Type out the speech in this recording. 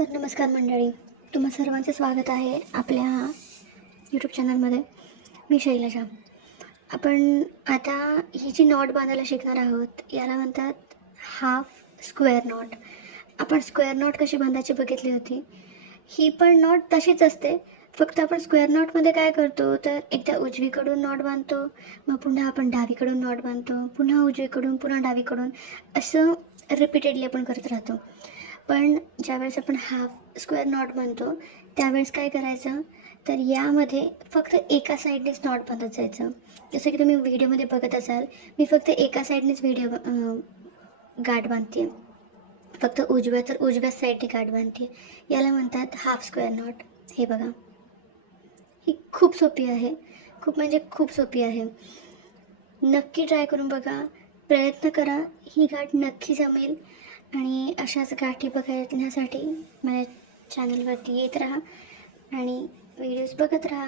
तर नमस्कार मंडळी, तुम्हा सर्वांचं स्वागत आहे आपल्या यूट्यूब चॅनलमध्ये. मी शैलजा. आपण आता ही जी नॉट बांधायला शिकणार आहोत याला म्हणतात हाफ स्क्वेअर नॉट. आपण स्क्वेअर नॉट कशी बांधायची बघितली होती. ही पण नॉट तशीच असते, फक्त आपण स्क्वेअर नॉटमध्ये काय करतो तर एकदा उजवीकडून नॉट बांधतो, मग पुन्हा आपण डावीकडून नॉट बांधतो, पुन्हा उजवीकडून, पुन्हा डावीकडून, असं रिपीटेडली आपण करत राहतो. पण ज्यावेळेस आपण हाफ स्क्वेअर नॉट बांधतो त्यावेळेस काय करायचं तर यामध्ये फक्त एका साईडनेच नॉट बांधत जायचं. जसं की तुम्ही व्हिडिओमध्ये बघत असाल, मी फक्त एका साईडनेच गाठ बांधते. फक्त उजव्या तर उजव्या साईडने गाठ बांधते. याला म्हणतात हाफ स्क्वेअर नॉट. हे बघा, ही खूप सोपी आहे, खूप म्हणजे खूप सोपी आहे. नक्की ट्राय करून बघा, प्रयत्न करा, ही गाठ नक्की जमेल. आणि अशाच गाठी बघण्यासाठी माझ्या चॅनलवरती येत राहा आणि व्हिडिओज बघत राहा.